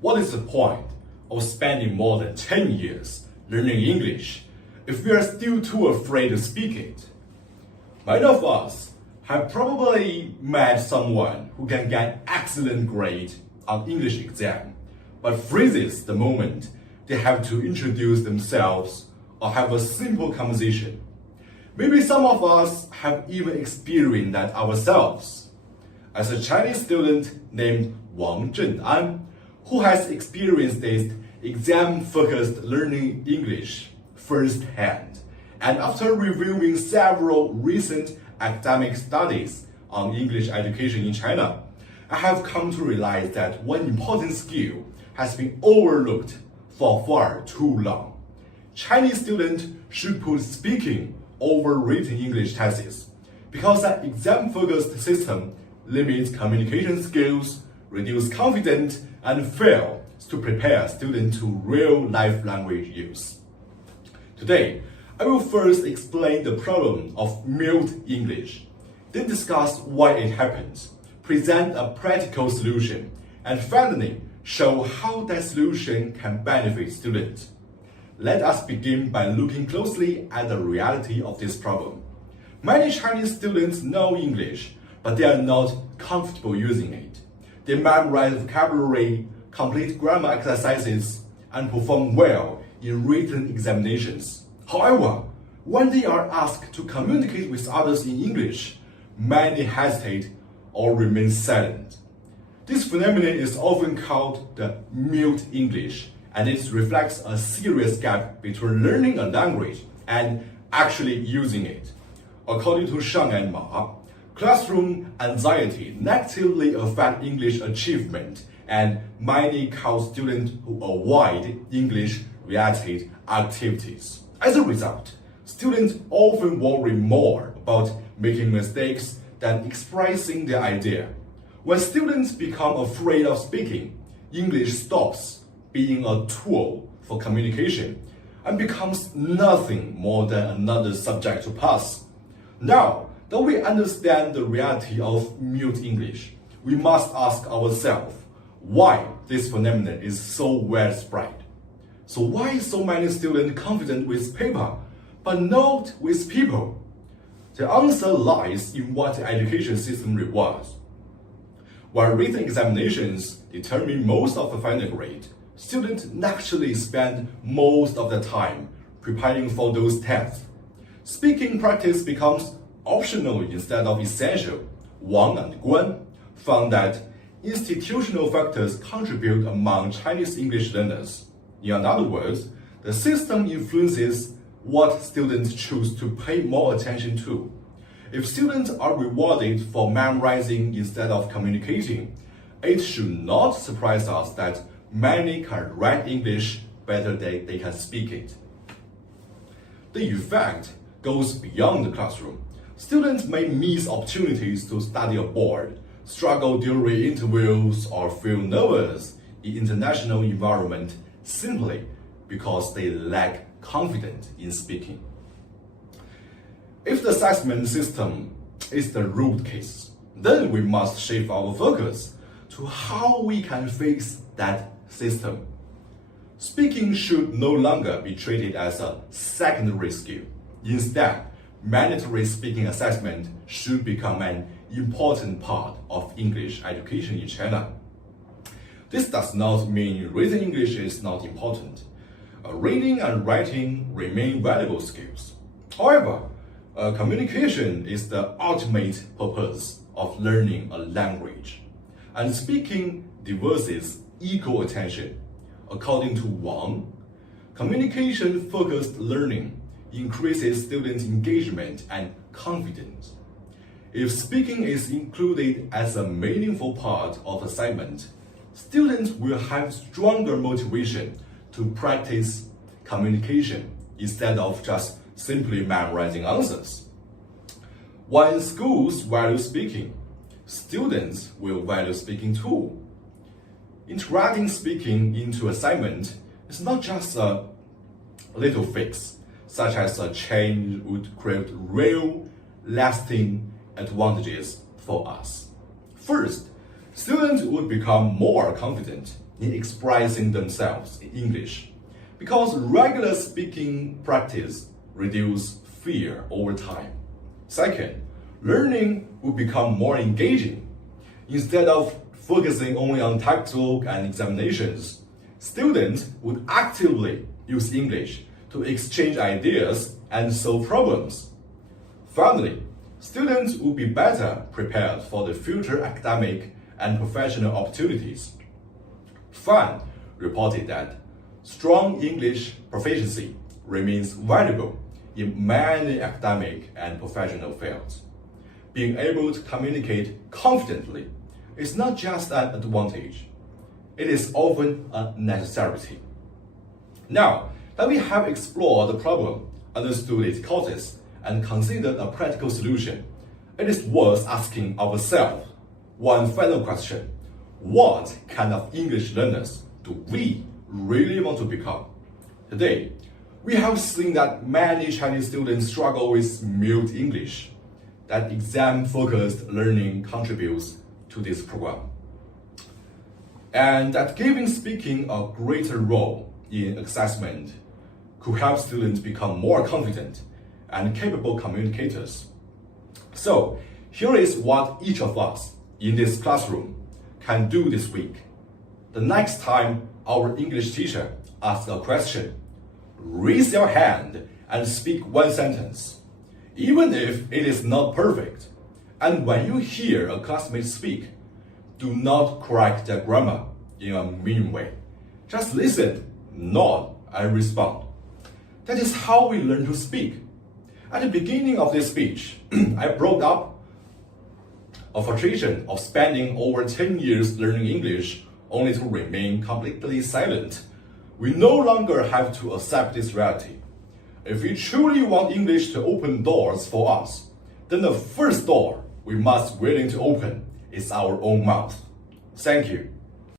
What is the point of spending more than 10 years learning English if we are still too afraid to speak it? Many of us have probably met someone who can get excellent grade on English exam, but freezes the moment they have to introduce themselves or have a simple conversation. Maybe some of us have even experienced that ourselves. As a Chinese student named Wang Zhen'an, who has experienced this exam-focused learning English firsthand, and after reviewing several recent academic studies on English education in China, I have come to realize that one important skill has been overlooked for far too long. Chinese students should put speaking over written English tests, because an exam-focused system limits communication skills, reduces confidence, and fails to prepare students to real-life language use. Today, I will first explain the problem of mute English, then discuss why it happens, present a practical solution, and finally, show how that solution can benefit students. Let us begin by looking closely at the reality of this problem. Many Chinese students know English, but they are not comfortable using it. They memorize vocabulary, complete grammar exercises, and perform well in written examinations. However, when they are asked to communicate with others in English, many hesitate or remain silent. This phenomenon is often called the mute English, and it reflects a serious gap between learning a language and actually using it. According to Shang and Ma, classroom anxiety negatively affects English achievement, and many cause students who avoid English-related activities. As a result, students often worry more about making mistakes than expressing their idea. When students become afraid of speaking, English stops being a tool for communication and becomes nothing more than another subject to pass. Now that we understand the reality of mute English, we must ask ourselves why this phenomenon is so widespread. So why so many students confident with paper, but not with people? The answer lies in what the education system rewards. While written examinations determine most of the final grade, students naturally spend most of the time preparing for those tests. Speaking practice becomes optional instead of essential. Wang and Guan found that institutional factors contribute among Chinese English learners. In other words, the system influences what students choose to pay more attention to. If students are rewarded for memorizing instead of communicating, it should not surprise us that many can write English better than they can speak it. The effect goes beyond the classroom. Students may miss opportunities to study abroad, struggle during interviews, or feel nervous in international environment simply because they lack confidence in speaking. If the assessment system is the root case, then we must shift our focus to how we can fix that system. Speaking should no longer be treated as a secondary skill. Instead, mandatory speaking assessment should become an important part of English education in China. This does not mean written English is not important. Reading and writing remain valuable skills. However, communication is the ultimate purpose of learning a language, and speaking deserves equal attention. According to Wang, communication-focused learning increases students' engagement and confidence. If speaking is included as a meaningful part of assignment, students will have stronger motivation to practice communication instead of just simply memorizing answers. While schools value speaking, students will value speaking too. Integrating speaking into assignment is not just a little fix, such as a change would create real, lasting advantages for us. First, students would become more confident in expressing themselves in English, because regular speaking practice reduces fear over time. Second, learning will become more engaging. Instead of focusing only on textbook and examinations, students would actively use English to exchange ideas and solve problems. Finally, students will be better prepared for the future academic and professional opportunities. Fan reported that strong English proficiency remains valuable in many academic and professional fields. Being able to communicate confidently is not just an advantage, it is often a necessity. Now that we have explored the problem, understood its causes, and considered a practical solution, it is worth asking ourselves one final question. What kind of English learners do we really want to become? Today, we have seen that many Chinese students struggle with mute English, that exam-focused learning contributes to this program, and that giving speaking a greater role in assessment could help students become more confident and capable communicators. So, here is what each of us in this classroom can do this week. The next time our English teacher asks a question, raise your hand and speak one sentence, even if it is not perfect. And when you hear a classmate speak, do not correct their grammar in a mean way. Just listen, nod, and respond. That is how we learn to speak. At the beginning of this speech, I brought up a frustration of spending over 10 years learning English only to remain completely silent. We no longer have to accept this reality. If we truly want English to open doors for us, then the first door we must willing to open is our own mouth. Thank you.